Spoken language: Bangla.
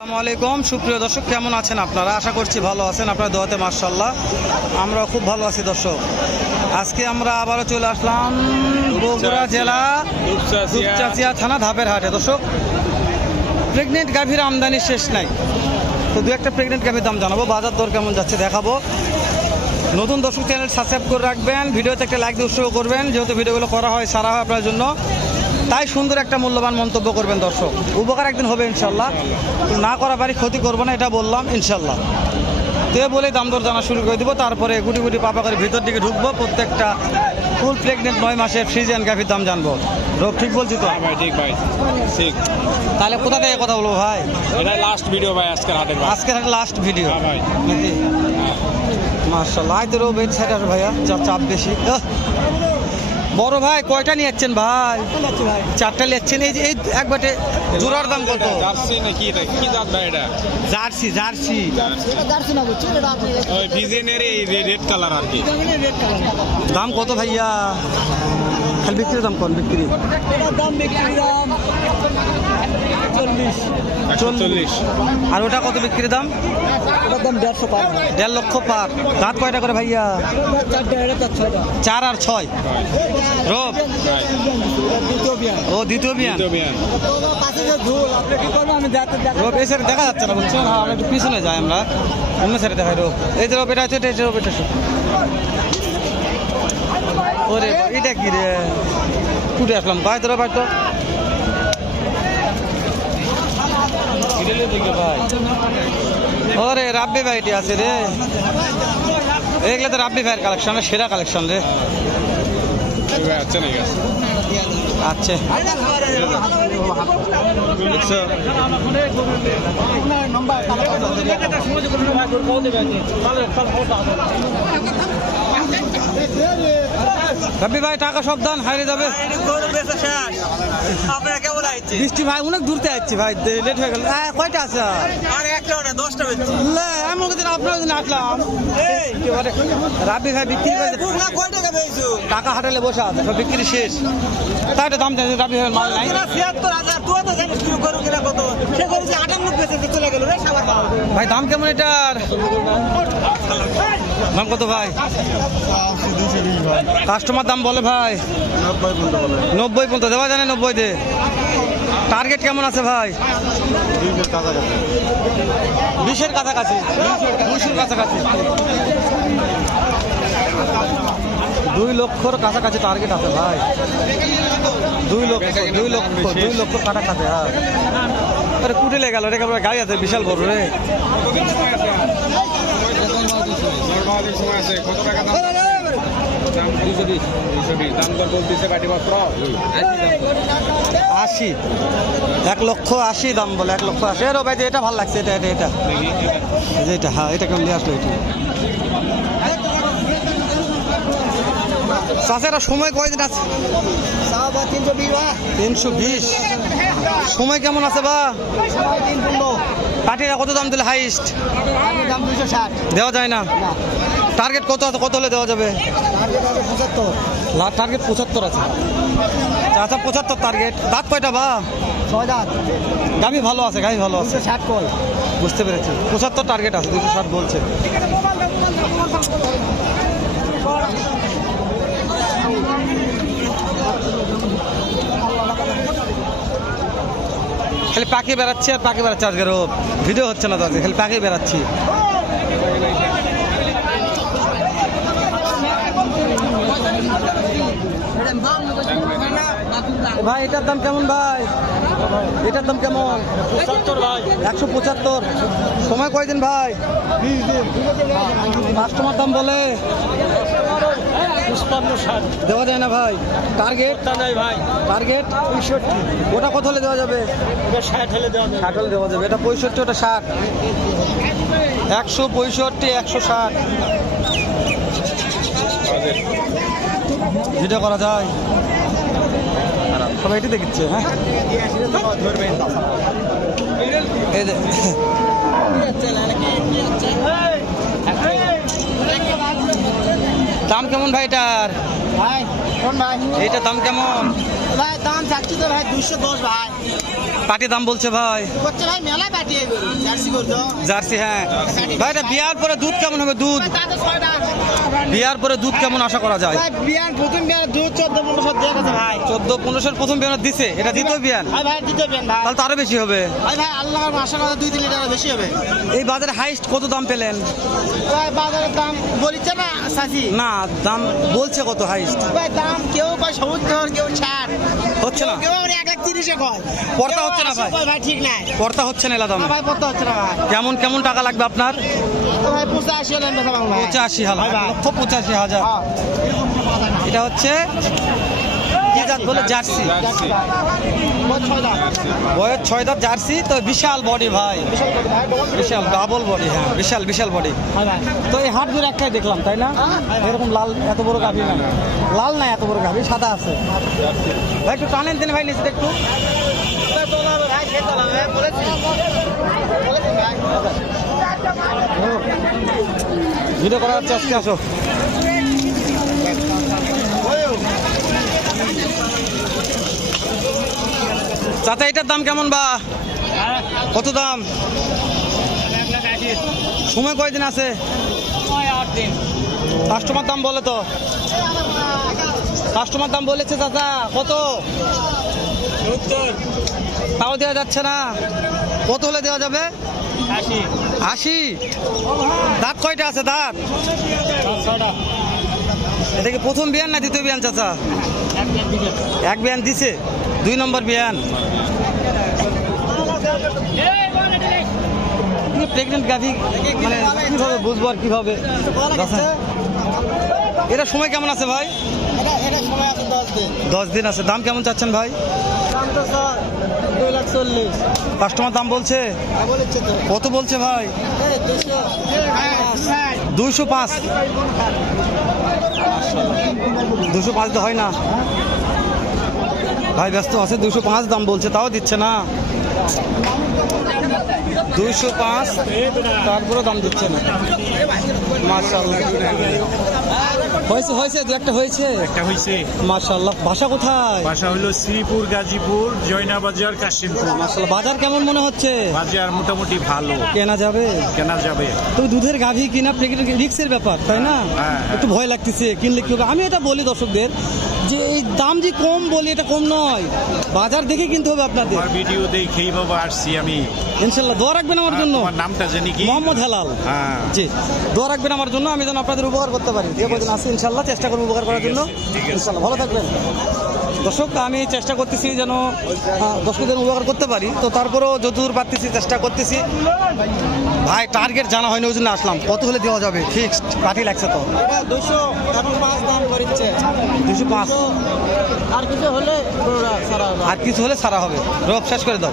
আসসালামু আলাইকুম সুপ্রিয় দর্শক, কেমন আছেন আপনারা? আশা করছি ভালো আছেন। আপনার দোয়াতে মাশাআল্লাহ আমরা খুব ভালো আছি। দর্শক, আজকে আমরা আবারও চলে আসলাম বগুড়া জেলা রূপচাঁচিয়া থানা ধাপের হাটে। দর্শক, প্রেগনেন্ট গাভীর আমদানি শেষ নাই, তো দু একটা প্রেগনেন্ট গাভীর দাম জানাবো, বাজার দর কেমন যাচ্ছে দেখাবো। নতুন দর্শক, চ্যানেল সাবস্ক্রাইব করে রাখবেন, ভিডিওতে একটা লাইক দিয়ে উৎসাহ করবেন, যেহেতু ভিডিওগুলো করা হয় সারা হয় আপনার জন্য, তাই সুন্দর একটা মূল্যবান মন্তব্য করবেন। দর্শক, উপকার একদিন হবে ইনশাল্লাহ, না করা পারি ক্ষতি করবো না, এটা বললাম ইনশাল্লাহ। তো বলে দাম দর জানা শুরু করে দিব, তারপরে গুটি গুটি পাপা করে ভিতর দিকে ঢুকবো, প্রত্যেকটা ফুল প্রেগনেন্ট 9 মাসের ফ্রিজিয়ান গাভীর দাম জানবো। রোগ ঠিক বলছি তো? ভাই ঠিক ভাই ঠিক। তাহলে কোথা থেকে কথা বলবো ভাই? এটা লাস্ট ভিডিও ভাই আজকের হাটের। আজকের লাস্ট ভিডিও ভাই নাকি? মাশাআল্লাহ, আয় তো রোগ এই সাইড আর ভাইয়া চাপ বেশি। বড় ভাই কয়টা নিয়ে যাচ্ছেন ভাই? চারটা নিচ্ছেন। এই যে এই একবারে জোড়ার দাম কত? জার্সি নাকি এটা কি জাত ভাই? এটা জার্সি। জার্সি না বুঝছি, এটা আপনি ওই ভিজেনের এই রেড কালার আর কি। দাম কত ভাইয়া? খালি বিক্রির দাম কোন বিক্রি? দাম বিক্রি দাম 140। আর ওটা কত বিক্রির দাম? ওটার দাম 150 পার। 1.5 লক্ষ পার। দাঁত কয়টা করে ভাইয়া? 4টা, এটা 4টা। 4 আর 6 রোগ। ও দ্বিতীয় বিয়ান। পাশে যে ঝোল আপনি কি করবেন? আমি রোগ এই সাইডে দেখা যাচ্ছে না বুঝছেন, হ্যাঁ আমরা একটু পিছনে যাই, আমরা অন্য সাইডে দেখাই রোগ। এই যে রোগ, এটা হচ্ছে এটা রোগ, এটা ওরে এটা কি রে? টুটে আসলাম ভাই, তোরা ভাই তো ভাই। ওরে রাব্বি ভাইটি আছে রে, এগুলো তো রাব্বি ভাইয়ের কালেকশন, সেরা কালেকশন রে। আচ্ছা ঠিক আছে। আচ্ছা রাব্বি ভাই, টাকা সব দান হারিয়ে যাবে। বৃষ্টি ভাই অনেক দূরতে যাচ্ছি ভাই, লেট হয়ে গেল। কয়টা আছে? এমন দিন আপনার দিন আসলাম। রাব্বি ভাই বিক্রি করে টাকা হাটালে বসে আছে, সব বিক্রি শেষ। তাই একটা দাম চাইছে রাব্বি ভাইয়ের মাল নাই। ভাই দাম কেমন এটার? দাম কত ভাই? কাস্টমার দাম বলে ভাই 90 পর্যন্ত দেওয়া জানে। 90 দে। টার্গেট কেমন আছে ভাই? 20-এর কাছাকাছি। 200-এর কাছাকাছি। 2 লক্ষর কাছাকাছি টার্গেট আছে ভাই। 2 লক্ষ কাটা খাবে। হ্যাঁ, আরে কুটেলে গেল রে, গাড়ি আছে বিশাল বড় রে। সময় আছে কত টাকা দাম? 220 দাম দর বলতেছে বাটি মাত্র 80। 1,80,000 দাম বলে। 1,80,000। এর ভাই এটা ভালো লাগছে, এটা এটা এটা যেটা, হ্যাঁ এটা কেমন নিয়ে আসলো এটা। চাষেরা সময় কয়দিন আছে? 320। সময় কেমন আছে বা? পাটিরা কত দাম দিলে হাইস্ট? দেওয়া যায় না। টার্গেট কত আছে? কত হলে দেওয়া যাবে? টার্গেট 75 আছে। আচ্ছা 75 টার্গেট। দাঁত কয়টা বা? 6 দাঁত। গাভী ভালো আছে, গাভী ভালো আছে। 260 কল। বুঝতে পেরেছি। 75 টার্গেট আছে, 260 বলছে। খালি পাখি বেড়াচ্ছে আর পাখি বেড়াচ্ছে। আজকের ভিডিও হচ্ছে না তো, আজকে খালি পাখি বেড়াচ্ছি। ভাই এটার দাম কেমন ভাই? এটার দাম কেমন? 75 ভাই। 175। সময় কয়দিন ভাই? 20 দিন। কাস্টমার দাম বলে 55-60 দেওয়া যায় না ভাই। টার্গেট নাই ভাই। টার্গেট 65। ওটা কত হলে দেওয়া যাবে? এটা 60 হলে দেওয়া যাবে। 60 হলে দেওয়া যাবে। এটা 65, ওটা 60। 165, 160 ভিডিও করা যায়। সবাই এটি দেখছে। হ্যাঁ এই যে দাম কেমন ভাই এটার? ভাই কোন ভাই এইটার দাম কেমন? ভাই দাম চাচ্ছি তো ভাই 210 ভাই পাটি দাম বলছে ভাই। করছে ভাই মেলা পাঠিয়ে গরু জার্সি গরু তো জার্সি, হ্যাঁ ভাই। এটা বিয়ার পরে দুধ কেমন হবে? দুধ ভাই তাতে 6টা বিয়ার পরে দুধ কেমন আশা করা যায়? ভাই বিয়ান প্রথম বিয়ান 2-14-15 দিয়ে গেছে ভাই 14-15 প্রথম বিয়ান দিছে, এটা দ্বিতীয় বিয়ান, ভাই ভাই দিতে পেন ভাই তাহলে তো আরো বেশি হবে। ভাই ভাই আল্লাহর মাসের কথা 2-3 লিটার বেশি হবে এই বাজারে হাইস্ট কত দাম পেলেন? ভাই বাজারের দাম বলিছে না সাসি না, দাম বলছে কত হাইস্ট? ভাই দাম কেউ কয় 70 কেউ 60 হচ্ছে না, কেউ 130 কয় পড়তা হচ্ছে না ভাই। ভাই ঠিক নাই পড়তা হচ্ছে না এলা দাম। ভাই পড়তে হচ্ছে না ভাই কেমন কেমন টাকা লাগবে আপনার? তো ভাই 85 হলেন কথা বাংলা 85,000, ভাই, ভাই। 1,85,000। হ্যাঁ এটা হচ্ছে কি জাত বলে? জার্সি। জার্সি। বহুত 6 দাম বয়স 6 দাঁত জার্সি, তো বিশাল বডি ভাই, বিশাল করে ভাই ডবল বিশাল ডাবল বডি, হ্যাঁ বিশাল বিশাল বডি। ভাই ভাই তো এই হাট ধরে একটাই দেখলাম, তাই না? এরকম লাল এত বড় গাভী না, লাল না এত বড় গাভী, সাদা আছে ভাই। একটু টানেন দেন ভাই নিচে একটু। ভাই তোলা হবে ভাই খেতে হবে বলেছি ভাই ভিডিও করা হচ্ছে, আজকে আসো। চাচা এটার দাম কেমন বা কত দাম? সময় কয়দিন আছে? 8 দিন কাস্টমার দাম বলে তো, কাস্টমার দাম বলেছে চাচা কত? 70 তাও দেওয়া যাচ্ছে না, কত হলে দেওয়া যাবে? 80 80। দাঁত কয়টা আছে? দাঁত 6টা এটা কি প্রথম বিয়ান না দ্বিতীয় বিয়ান চাচা? এক বিয়ান দিছে, 2 নম্বর বিয়ান। প্রেগনেন্ট গাভী মানে কিভাবে বুঝবো আর কিভাবে? এটা সময় কেমন আছে ভাই? এটা সময় আছে 10 দিন 10 দিন আছে। দাম কেমন চাচ্ছেন ভাই? দাম তো স্যার 240 কাস্টমার দাম বলছে বলেছে তো কত? বলছে ভাই 205। 205 তো হয় না ভাই, ব্যস্ত আছে। 205 দাম বলছে, তাও দিচ্ছে না। 205 তারপরেও দাম দিচ্ছে না। মাশাআল্লাহ, হয়েছে হয়েছে, দু একটা হয়েছে একটা হয়েছে। মাশাআল্লাহ। বাসা কোথায়? বাসা হলো শ্রীপুর, গাজীপুর, জয়নাবাজার, কাশিমপুর। মাশাআল্লাহ। বাজার কেমন মনে হচ্ছে? বাজার মোটামুটি ভালো, কেনা যাবে? কেনা যাবে। তো দুধের গাভী কিনা রিক্সের ব্যাপার, তাই না? হ্যাঁ। একটু ভয় লাগতেছে, কিনলে কি হবে? আমি এটা বলি দর্শকদের যে এই দাম যে কম বলি, এটা কম নয়, বাজার দেখে কিনতে হবে আপনাদের। আমার ভিডিও দেখেই বাবা আসছি আমি। ইনশাল্লাহ দোয়া রাখবেন আমার জন্য। তোমার নামটা জানি কি? মোহাম্মদ হেলাল। হ্যাঁ। জি, দোয়া রাখবেন আমার জন্য, আমি যেন আপনাদের উপকার করতে পারি। যে কদিন আছে ইনশাল্লাহ চেষ্টা করবো উপকার করার জন্য। ইনশাল্লাহ ভালো থাকবেন দর্শক। আমি চেষ্টা করতেছি যেন দর্শকদের উপকার করতে পারি, তো তারপরেও যতদূর পারতেছি চেষ্টা করতেছি। ভাই টার্গেট জানা হয়নি, ওই জন্য আসলাম। কত হলে দেওয়া যাবে? ফিক্সড পার্টি লাগছে তো 200 এখন 5 দাম করেছে 205। আর কিছু হলে গরুরা সারা আর কিছু হলে সারা হবে। রোগ শেষ করে দাও।